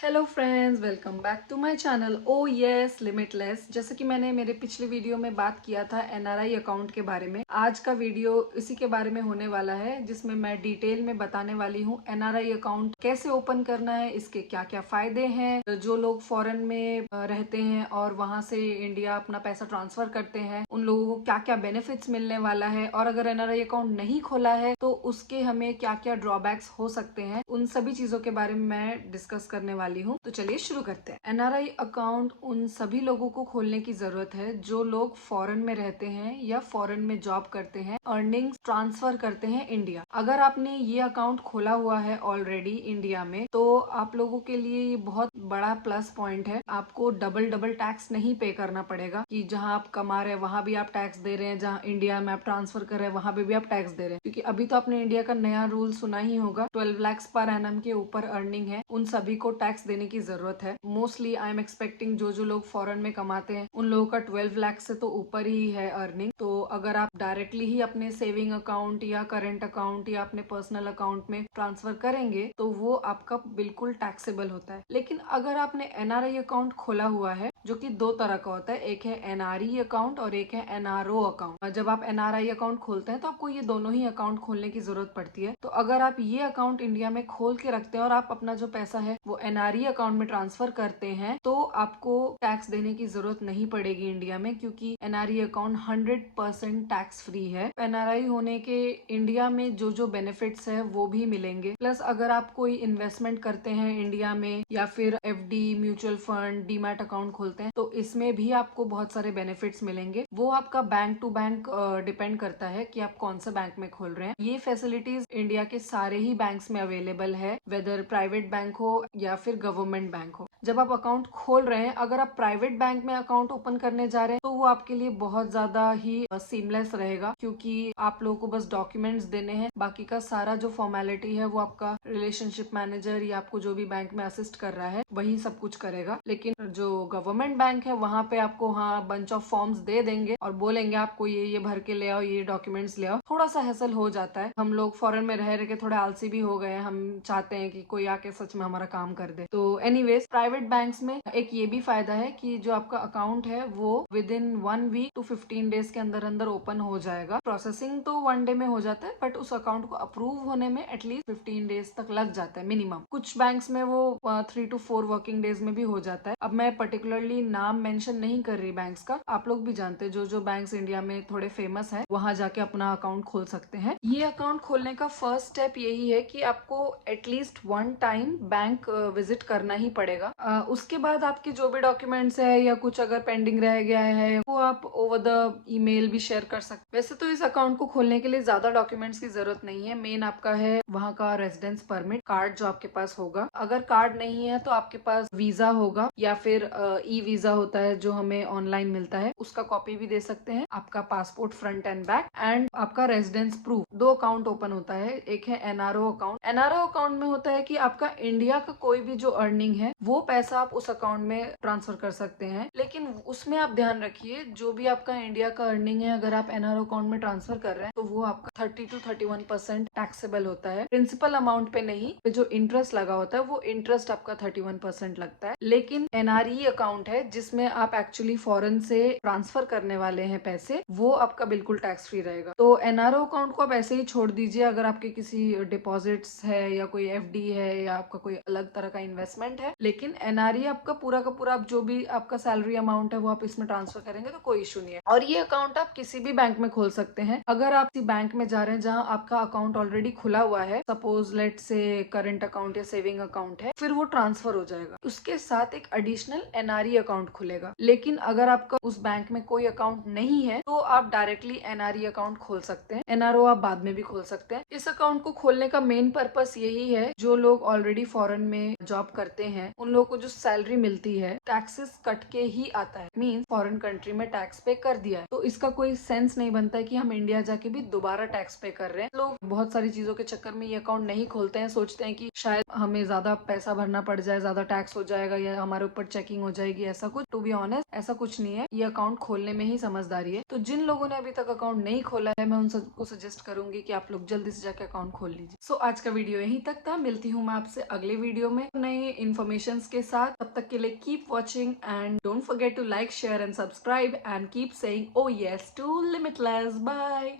Hello friends, welcome back to my channel oh yes limitless. जैसे कि मैंने मेरे पिछले वीडियो में बात किया था एनआरआई अकाउंट के बारे में। आज का वीडियो इसी के बारे में होने वाला है, जिसमें मैं डिटेल में बताने वाली हूँ एनआरआई अकाउंट कैसे ओपन करना है, इसके क्या क्या फायदे हैं, जो लोग फॉरेन में रहते हैं और वहां से इंडिया अपना पैसा ट्रांसफर करते हैं उन लोगों को क्या क्या बेनिफिट्स मिलने वाला है, और अगर एनआरआई अकाउंट नहीं खोला है तो उसके हमें क्या क्या ड्रॉबैक्स हो सकते हैं, उन सभी चीजों के बारे में मैं डिस्कस करने वाली हूँ। तो चलिए शुरू करते हैं। एनआरआई अकाउंट उन सभी लोगों को खोलने की जरूरत है जो लोग फॉरेन में रहते हैं या फॉरेन में जॉब करते हैं, अर्निंग्स ट्रांसफर करते हैं इंडिया। अगर आपने ये अकाउंट खोला हुआ है ऑलरेडी इंडिया में, तो आप लोगों के लिए ये बहुत बड़ा प्लस पॉइंट है। आपको डबल डबल टैक्स नहीं पे करना पड़ेगा कि जहां आप कमा रहे हैं वहां भी आप टैक्स दे रहे हैं, जहां इंडिया में आप ट्रांसफर कर रहे हैं वहां पे भी आप टैक्स दे रहे हैं। क्योंकि अभी तो आपने इंडिया का नया रूल सुना ही होगा, 12 लाख पर एनम के ऊपर अर्निंग है उन सभी को टैक्स देने की जरूरत है। मोस्टली आई एम एक्सपेक्टिंग जो लोग फॉरेन में कमाते हैं उन लोगों का 12 लाख से तो ऊपर ही है अर्निंग। तो अगर आप डायरेक्टली ही अपने सेविंग अकाउंट या करेंट अकाउंट या अपने पर्सनल अकाउंट में ट्रांसफर करेंगे तो वो आपका बिल्कुल टैक्सेबल होता है। लेकिन अगर आपने एनआरआई अकाउंट खोला हुआ है, जो कि दो तरह का होता है, एक है एनआरई अकाउंट और एक है एनआरओ अकाउंट। जब आप एनआरआई अकाउंट खोलते हैं तो आपको ये दोनों ही अकाउंट खोलने की जरूरत पड़ती है। तो अगर आप ये अकाउंट इंडिया में खोल के रखते हैं और आप अपना जो पैसा है वो एनआरई अकाउंट में ट्रांसफर करते हैं तो आपको टैक्स देने की जरूरत नहीं पड़ेगी इंडिया में, क्योंकि एनआरई अकाउंट 100% टैक्स फ्री है। एनआरआई होने के इंडिया में जो बेनिफिट्स है वो भी मिलेंगे। प्लस अगर आप कोई इन्वेस्टमेंट करते हैं इंडिया में या फिर FD, mutual fund, demat account खोलते हैं तो इसमें भी आपको बहुत सारे बेनिफिट्स मिलेंगे। वो आपका बैंक टू बैंक डिपेंड करता है कि आप कौन सा बैंक में खोल रहे हैं। ये फैसिलिटीज इंडिया के सारे ही बैंक्स में अवेलेबल है, वेदर प्राइवेट बैंक हो या फिर गवर्नमेंट बैंक हो। जब आप अकाउंट खोल रहे हैं, अगर आप प्राइवेट बैंक में अकाउंट ओपन करने जा रहे हैं तो वो आपके लिए बहुत ज्यादा ही सीमलेस रहेगा, क्योंकि आप लोगों को बस डॉक्यूमेंट्स देने हैं। बाकी का सारा जो फॉर्मेलिटी है वो आपका रिलेशनशिप मैनेजर या आपको जो भी बैंक में असिस्ट कर रहा है वही सब कुछ करेगा। लेकिन जो गवर्नमेंट बैंक है वहां पे आपको बंच ऑफ फॉर्म्स दे देंगे और बोलेंगे आपको ये भर के ले आओ, ये डॉक्यूमेंट्स ले आओ। थोड़ा सा हैसल हो जाता है। हम लोग फॉरेन में रह के थोड़े आलसी भी हो गए हैं, हम चाहते हैं कि कोई आके सच में हमारा काम कर दे। तो एनीवेज, प्राइवेट बैंक्स में एक ये भी फायदा है कि जो आपका अकाउंट है वो within 1 week to 15 days के अंदर अंदर ओपन हो जाएगा। प्रोसेसिंग तो 1 डे में हो जाता है, बट उस अकाउंट को अप्रूव होने में एटलीस्ट 15 डेज तक लग जाता है मिनिमम। कुछ बैंक्स में वो 3 to 4 वर्किंग डेज में भी हो जाता है। अब मैं पर्टिकुलरली नाम मेंशन नहीं कर रही बैंक्स का, आप लोग भी जानते हैं जो बैंक्स इंडिया में थोड़े फेमस है वहां जाके अपना अकाउंट खोल सकते हैं। ये अकाउंट खोलने का फर्स्ट स्टेप यही है कि आपको एटलीस्ट 1 टाइम बैंक विजिट करना ही पड़ेगा। उसके बाद आपके जो भी डॉक्यूमेंट्स है या कुछ अगर पेंडिंग रह गया है वो आप ओवर द ईमेल भी शेयर कर सकते। वैसे तो इस अकाउंट को खोलने के लिए ज्यादा डॉक्यूमेंट्स की जरूरत नहीं है। मेन आपका है वहाँ का रेजिडेंस परमिट कार्ड जो आपके पास होगा। अगर कार्ड नहीं है तो आपके पास वीजा होगा या फिर ई वीजा होता है जो हमें ऑनलाइन मिलता है, उसका कॉपी भी दे सकते हैं। आपका passport front end back and आपका रेजिडेंस प्रूफ। 2 अकाउंट ओपन होता है। एक है एनआरओ अकाउंट। एनआरओ अकाउंट में होता है कि आपका इंडिया का कोई भी जो अर्निंग है वो पैसा आप उस अकाउंट में ट्रांसफर कर सकते हैं। लेकिन उसमें आप ध्यान रखिए, जो भी आपका इंडिया का अर्निंग है अगर आप एनआरओ अकाउंट में ट्रांसफर कर रहे हैं तो वो आपका 30 to 31% टैक्सेबल होता है। प्रिंसिपल अमाउंट पे नहीं, पे जो इंटरेस्ट लगा होता है वो इंटरेस्ट आपका 31% लगता है। लेकिन एनआरई अकाउंट है जिसमें आप एक्चुअली फॉरेन से ट्रांसफर करने वाले हैं पैसे, वो आपका बिल्कुल टैक्स फ्री रहेगा। तो एनआरओ अकाउंट को आप ऐसे ही छोड़ दीजिए अगर आपके किसी डिपॉजिट्स है या कोई एफडी है या आपका कोई अलग तरह का इन्वेस्टमेंट है। लेकिन एनआरई आपका पूरा का पूरा, आप जो भी आपका सैलरी अमाउंट है वो आप इसमें ट्रांसफर करेंगे तो कोई इशू नहीं है। और ये अकाउंट आप किसी भी बैंक में खोल सकते हैं। अगर आप किसी बैंक में जा रहे हैं जहां आपका अकाउंट ऑलरेडी खुला हुआ है, सपोज लेट से करंट अकाउंट या सेविंग अकाउंट है, फिर वो ट्रांसफर हो जाएगा। उसके साथ एक एडिशनल एनआरई अकाउंट खुलेगा। लेकिन अगर आपका उस बैंक में कोई अकाउंट नहीं है तो आप डायरेक्टली एनआरई अकाउंट खोल सकते हैं। एनआरओ आप बाद में भी खोल सकते हैं। इस अकाउंट को खोलने का मेन पर्पस यही है, जो लोग ऑलरेडी फॉरेन में जॉब करते हैं उन लोगों को जो सैलरी मिलती है टैक्सेस कट के ही आता है। मीन्स फॉरेन कंट्री में टैक्स पे कर दिया है तो इसका कोई सेंस नहीं बनता है कि हम इंडिया जाके भी दोबारा टैक्स पे कर रहे हैं। लोग बहुत सारी चीजों के चक्कर में ये अकाउंट नहीं खोलते हैं, सोचते हैं कि शायद हमें ज्यादा पैसा भरना पड़ जाए, ज्यादा टैक्स हो जाएगा या हमारे ऊपर चेकिंग हो जाएगी, ऐसा कुछ, टू बी ऑनेस्ट ऐसा कुछ नहीं है। ये अकाउंट खोलने में ही समझदारी है। तो जिन लोगों ने अभी तक अकाउंट नहीं खोला है, मैं उन सबको सजेस्ट करूंगी कि आप लोग जल्दी से जाके अकाउंट खोल लीजिए। सो आज का वीडियो यहीं तक था। मिलती हूँ मैं आपसे अगले वीडियो में नए इन्फॉर्मेशन के साथ। तब तक के लिए keep watching and don't forget to like, share and subscribe and keep saying oh yes to limitless. Bye.